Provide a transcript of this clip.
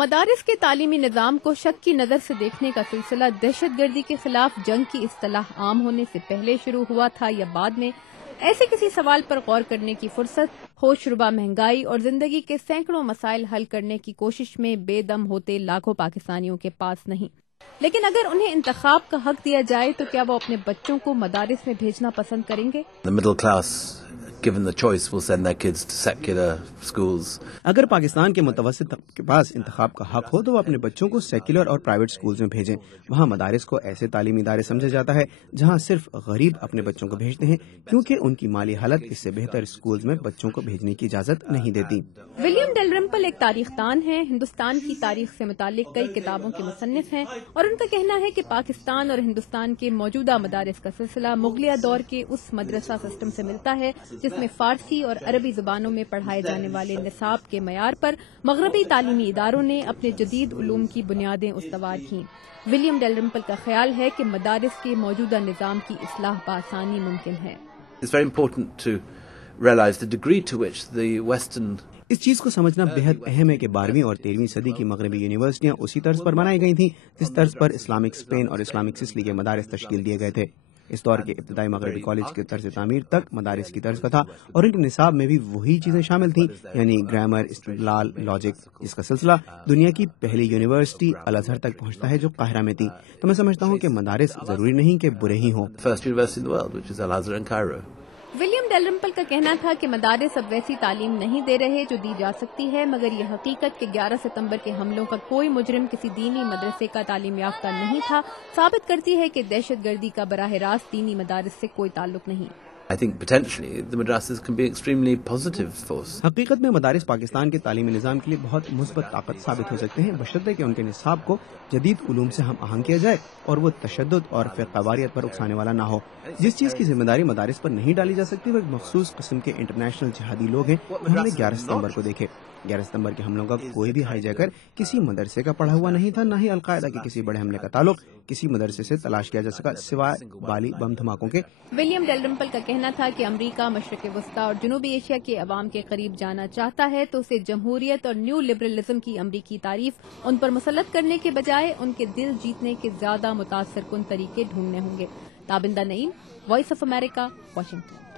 مدارس کے تعلیمی نظام کو شک کی نظر سے دیکھنے کا سلسلہ دہشت گردی کے خلاف جنگ کی اصطلاح عام ہونے سے پہلے شروع ہوا تھا یا بعد میں، ایسے کسی سوال پر غور کرنے کی فرصت ہوش ربا مہنگائی اور زندگی کے سینکڑوں مسائل حل کرنے کی کوشش میں بے دم ہوتے لاکھوں پاکستانیوں کے پاس نہیں۔ لیکن اگر انہیں انتخاب کا حق دیا جائے تو کیا وہ اپنے بچوں کو مدارس میں بھیجنا پسند کریں گے؟ Given the choice, will send their kids to secular schools. اگر پاکستان کے متوسط طبقے کے پاس انتخاب کا حق ہو تو وہ اپنے بچوں کو سیکولر اور پرائیویٹ سکولز میں بھیجیں۔ وہاں مدارس کو ایسے تعلیمی ادارے سمجھا جاتا ہے جہاں صرف غریب اپنے بچوں کو بھیجتے ہیں، کیونکہ ان کی مالی حالت اس سے بہتر سکولز میں بچوں کو بھیجنے کی اجازت نہیں دیتی۔ ولیم ڈیلرمپل ایک تاریخ دان ہیں، ہندوستان کی تاریخ سے متعلق کئی کتابوں کے مصنف ہیں، اور ان کا کہنا ہے کہ پاکستان اور ہندوستان کے موجودہ مدارس کا سلسلہ مغلیہ دور کے اس مدرسہ سسٹم سے ملتا ہے جس میں فارسی اور عربی زبانوں میں پڑھائے جانے والے نصاب کے معیار پر مغربی تعلیمی اداروں نے اپنے جدید علوم کی بنیادیں استوار کیں۔ ولیم ڈیلرمپل کا خیال ہے کہ مدارس کے موجودہ نظام کی اصلاح بآسانی ممکن ہے۔ It's very important to realize the degree to which the Western اس چیز کو سمجھنا بہت اہم ہے کہ 12ویں اور 13ویں صدی کی مغربی یونیورسٹیاں اسی طرز پر بنائی گئی تھیں جس طرز پر اسلامک اسپین اور اسلامک سسلی کے مدارس تشکیل دیے گئے تھے۔ اس دور کے ابتدائی مغربی کالج کے طرز تعمیر تک مدارس کی طرز کا تھا، اور ان کے نصاب میں بھی وہی چیزیں شامل تھیں، یعنی گرامر، استدلال، لاجک، جس کا سلسلہ دنیا کی پہلی یونیورسٹی الازہر تک پہنچتا ہے جو قاہرہ میں تھی۔ تو میں سمجھتا ہوں کہ مدارس ضروری نہیں کہ برے ہی ہوں۔ first university in the world, which is Al-Azhar in Cairo. William Dalrymple کا کہنا تھا کہ مدارس اب ویسی تعلیم نہیں دے رہے جو دی جا سکتی ہے، مگر یہ حقیقت کہ 11 ستمبر کے حملوں کا کوئی مجرم کسی دینی مدرسے کا تعلیم یافتہ نہیں تھا ثابت کرتی ہے کہ دہشت گردی کا براہ راست دینی مدارس سے کوئی تعلق نہیں۔ I think potentially the madrasas can be extremely positive force. حقیقت میں مدارس پاکستان کے تعلیمی نظام کے لیے بہت مثبت طاقت ثابت ہو سکتے ہیں، بشرطے کہ ان کے نصاب کو جدید علوم سے ہم آہنگ کیا جائے اور وہ تشدد اور فرقہ واریت پر اکسانے والا نہ ہو۔ جس چیز کی ذمہ داری مدارس پر نہیں ڈالی جا سکتی وہ ایک مخصوص قسم کے انٹرنیشنل جہادی لوگ ہیں جو ہم نے 11 ستمبر کو دیکھے۔ 11 ستمبر کے حملوں کا کوئی بھی ہائی جیکر کسی مدرسے کا پڑھا ہوا نہیں تھا، نہ ہی القاعدہ کے کسی بڑے حملے کا تعلق کسی مدرسے سے تلاش کیا جا سکا سوائے بالی بم دھماکوں کے۔ ولیم ڈیلرمپل کا کہنا تھا کہ امریکہ مشرق وسطیٰ اور جنوبی ایشیا کے عوام کے قریب جانا چاہتا ہے تو اسے جمہوریت اور نیو لبرلزم کی امریکی تعریف ان پر مسلط کرنے کے بجائے ان کے دل جیتنے کے زیادہ متاثر کن طریقے ڈھونڈنے ہوں گے۔ تابندہ نعیم، وائس آف امریکہ، واشنگٹن۔